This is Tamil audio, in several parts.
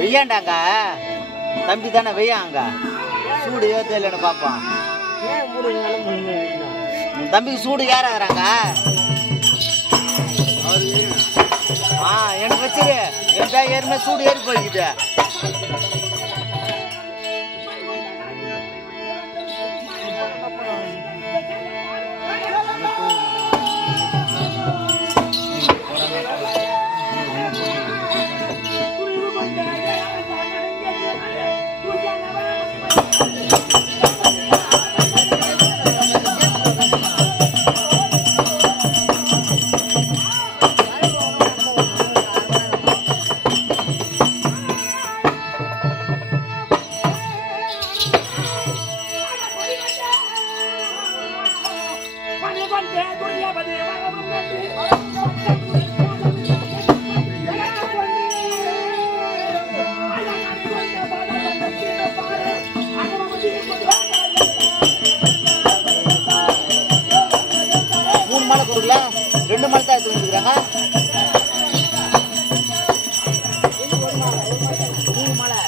வெய்யாண்டாங்க தம்பி தானே வெய்யாங்க சூடு ஏற்ற இல்லைன்னு பார்ப்பான். தம்பிக்கு சூடு ஏறாகிறாங்க. எனக்கு வச்சிரு என் பேர் ஏற்கனவே சூடு ஏறி போய்க்குது. மலை கொடுக்கல 2 மலை தான் எடுத்து வந்துருக்காங்க. 3 மலை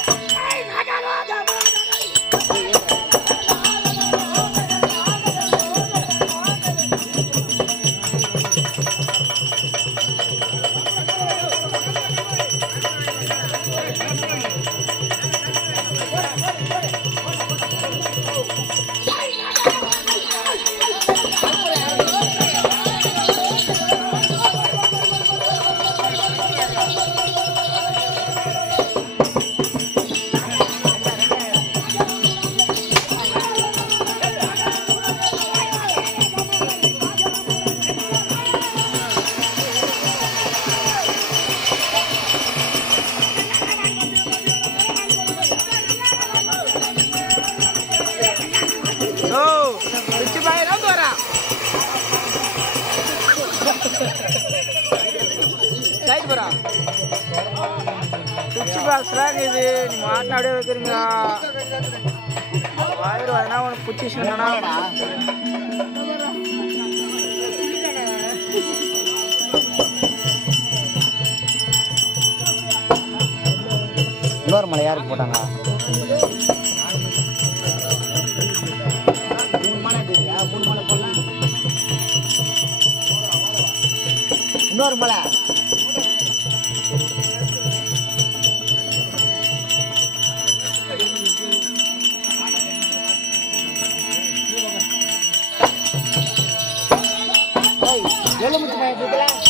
சுவிட்ச் பாக்ஸ்லாம் இது நீ மாட்டின அப்படியே வைக்கிறீங்க. வாயிறு வரனா உனக்கு புச்சிச்சுன்னா இன்னொரு மலை யாருக்கு போட்டாங்க? இன்னொரு மலை எலுமிச்சை பழம்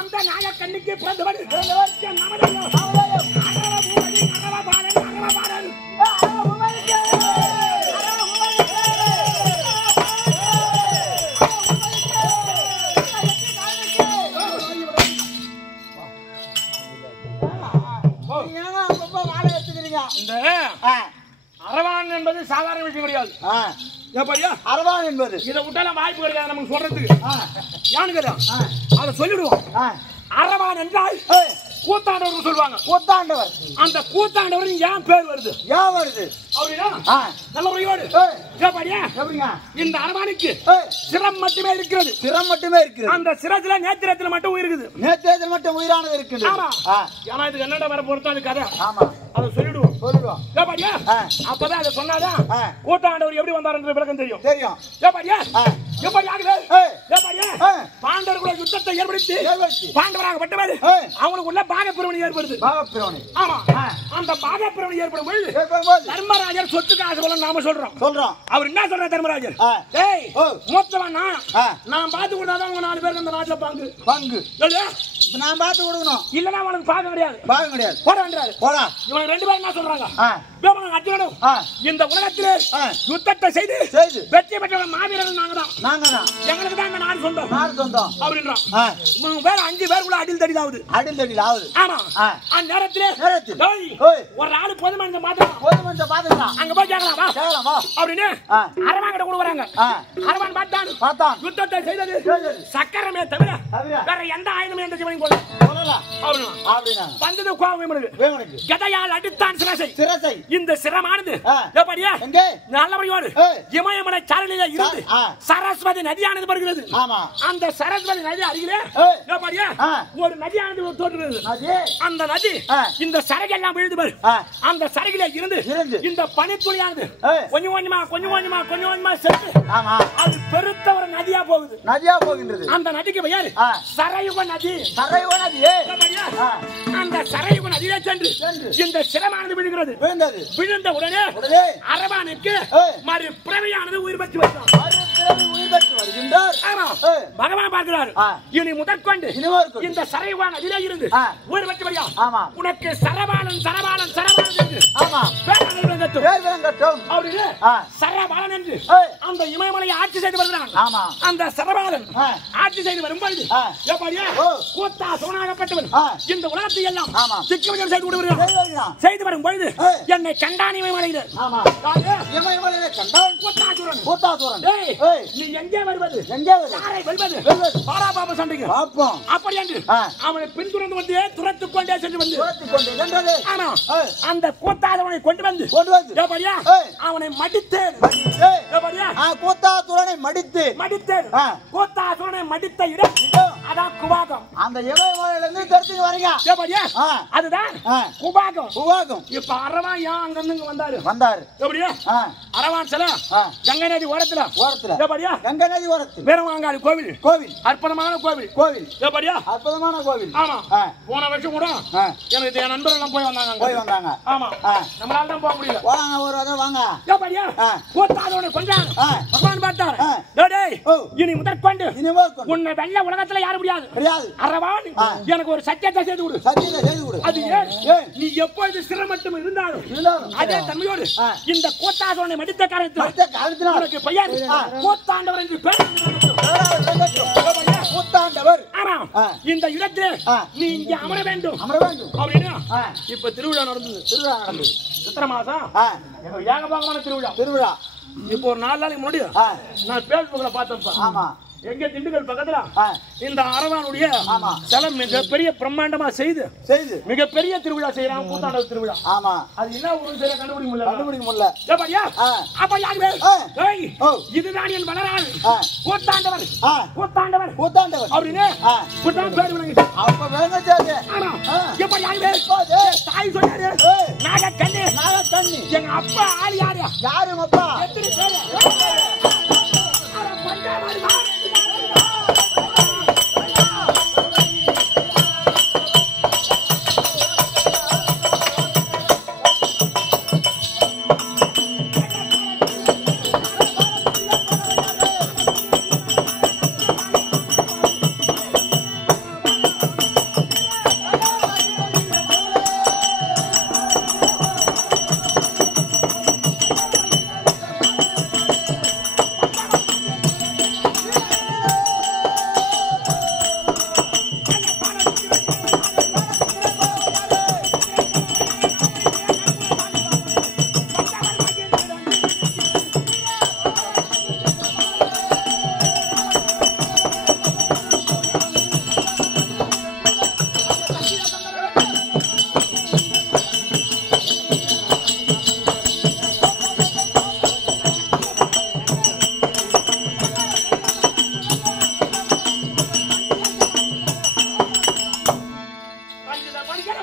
அந்த நாயக்கண்ணுக்கு பிறந்தவர் நமதையும் இந்த அரவான் என்பது சாதாரண விஷயம் கிடையாது. அரவான் என்பது இதை விட்டாலும் வாய்ப்பு கிடையாது நமக்கு சொல்றதுக்கு. யானுக்கு அதை சொல்லிடுவோம். அரவான் என்றால் கூத்தாண்டவர் சொல்லுவாங்க. கூத்தாண்டவர். அந்த கூத்தாண்டவர் ஏன் பேர் வருது? ஏன் வருது அப்படின்னா நல்ல முறையோடு இந்த அரவானுக்கு சிரம் மட்டுமே இருக்கிறது. சிரம் மட்டுமே இருக்குது. அந்த சிரத்துல நேத்திரத்துல மட்டும் உயிர் இருக்குது. நேத்திரத்துல மட்டும் உயிரானது இருக்குது. ஏன்னா இதுக்கு என்னடா வர பொறுத்தா அது கதை. ஆமா அதை சொல்லிடுவோம். சொல்லிடுவோம். அப்பதான் அதை சொன்னாதான் கூத்தாண்டவர் எப்படி வந்தாருன்ற விளக்கம் தெரியும். தெரியும். எப்படி ஆகுது? பாண்டவர் கூட யுத்தத்தை ஏற்படுத்தி பாண்டவராகப்பட்டவர் அவங்களுக்குள்ள பாகப்பிரவணி ஏற்படுது. பாகப்பிரவணி. ஆமா. அந்த பாகப்பிரவணி ஏற்படும் பொழுது தர்மராஜர் சொத்துக்கு ஆசை நாம சொல்றோம். அவர் என்ன சொல்ற தர்மராஜர்? ஏய் மூத்தவன் நான் பார்த்து கொடுத்தாதான் உங்க 4 பேருக்கு அந்த நாட்டுல பங்கு. பங்கு நான் பார்த்து கொடுக்கணும். இல்லன்னா அவனுக்கு பாகம் கிடையாது. பாகம் கிடையாது. போறான்றாரு. போறா. இவங்க 2 பேரும் என்ன சொல்றாங்க? அர்ஜுனனும் இந்த உலகத்திலே யுத்தத்தை செய்து வெற்றி பெற்றவன் மாவீரர்கள் நாங்க தான். நாங்க தான். எங்களுக்கு தான் இந்த நாடு சொந்தம். நாடு சொந்தம் அப்படின்றான். இவங்க பேர் 5 பேருக்குள்ள அடில் தடி ஆகுது. அடில் தடி ஆகுது. ஆமா. அந்த நேரத்திலே ஒரு ஆளு பொதுமன்ற மாத்திரம். பொதுமன்ற பாத்துக்கலாம். அங்க போய் கேட்கலாம். வா கேட்கலாம் வா அப்படின்னு அரவான் கிட்ட கூட வராங்க. அரவான் பார்த்தான் யுத்தத்தை செய்தது சக்கரமே தவிர வேற எந்த ஆயுதமே எந்த ஜீவனையும் கொள்ளல அப்படின்னா வந்தது கோவம். கதையால் அடித்தான் சிரசை. இந்த சிரமானது எப்படியா நல்லபடியோடு இமயமலை சாரலிலே இருந்து சரஸ்வதி நதியானது வருகிறது. அந்த சரஸ்வதி நதி அருகிலே எப்படியா ஒரு நதியானது தோன்றுகிறது. அந்த நதி இந்த சரகெல்லாம் விழுது பாரு. அந்த சரகிலே இருந்து இந்த பனித்துளியானது கொஞ்சம் கொஞ்சமா சென்று அது பெருத்த ஒரு நதியா போகுது. நதியா போகின்றது. அந்த நதிக்கு பெயர் சரயுக நதி. சரயுக நதி. அந்த சரயுக நதியிலே சென்று இந்த சிரமானது விழுகிறது. விழுந்த உடனே அரவானுக்கு மறு பிறவியானது உயிர் பெற்று வருகின்றார். பகவான் பார்க்கிறார். இனி முதற்கொண்டு இந்த சரயுக நதியிலே இருந்து உயிர் பெற்று வருகிறார். உனக்கு சரபாலன் சரபாலன் சரபாலன் என்று சரபாலன் என்று அந்த இமயமலையை ஆட்சி செய்து வருகிறான். அந்த சரபாலன் ஆட்சி செய்து வரும்பொழுது கூத்தா சோனாகப்பட்டவன் இந்த உலகத்தை எல்லாம் திக்குவஜம் செய்து விடுகிறான். செய்து வரும் பொழுது என்னை கண்டான் இமயமலையில. நீ எங்கே வருவது? யாரை வெல்வது? பாராபாப சண்டைக்கு அப்படி என்று அவனை பின்துறந்து வந்து துரத்துக் கொண்டே சென்று வந்து அந்த கூத்தாதவனை கொண்டு வந்து அவனை மடித்தேன். கூத்தாசுரனை மடித்தேன். கூத்தாசுரனை மடித்த இடம் அதான் குபாகம். அந்த இமயமலையிலிருந்து தெரிஞ்சு வரீங்க. அதுதான் குபாகம். இப்ப அரவான் ஏன் அங்க இருந்து வந்தாரு எப்படியா? அரவான் சில கங்கை நதி ஓரத்துல எப்படியா? கங்கை நதி ஓரத்தில் வீரமாங்காளி கோவில் அற்புதமான கோவில் எப்படியா? அற்புதமான கோவில். ஆமா. போன வருஷம் கூட எனக்கு என் நண்பர்கள் எல்லாம் போய் வந்தாங்க. ஆமா. நம்மளால தான் போக முடியல. வாங்க ஒரு வர வாங்க எப்படியா? கூத்தாதவனை கொஞ்சம் பகவான் பார்த்தார். இனி முதற்கொண்டு உன்னை வெள்ள உலகத்துல யாரும் முடியாது. அரவான் எனக்கு ஒரு சத்தியத்தை செய்து கொடு. அது நீ எப்பொழுது சிரமட்டும் இருந்தாலும் அதே தன்மையோடு இந்த கூத்தாண்டவனை மடித்த காரணத்தில் உனக்கு பெயர் கூத்தாண்டவர் என்று பெயர். கூத்தாண்டவர். ஆமா. இந்த இடத்திலே நீ இங்க அமர வேண்டும் அப்படின்னா இப்ப திருவிழா நடந்தது. சித்திரை மாசம் ஏகபாகமான திருவிழா. இப்போ ஒரு 4 நாளைக்கு முன்னாடி நான் பேஸ்புக்ல பார்த்தேன். எங்க திண்டுக்கல் பக்கத்துல இந்த அரவானுடைய சில மிகப்பெரிய பிரம்மாண்டமா செய்து மிகப்பெரிய திருவிழா செய்யறாங்க. கூத்தாண்டவர் திருவிழா. ஆமா. அது என்ன ஊரு சரியா கண்டுபிடிக்க முடியல. இதுதான் என் வளரால் கூத்தாண்டவர் அப்படின்னு தாய் சொன்னாரு. நாகக்கண்ணி எங்க அப்பா ஆள் யாரு அப்பா எத்தனை பேரு 5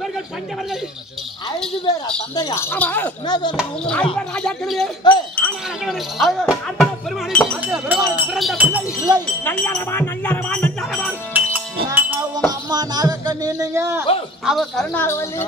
பேர்கள் பஞ்சவர்கள் 5 பேரா தந்தையா ஆமா என்ன பேரு உங்க 5 ராஜாக்களே பெருமாள் பிறந்த பிள்ளை நல்லறவான் உங்க அம்மா நாகக்கண்ணி அவ கருணாகவல்லி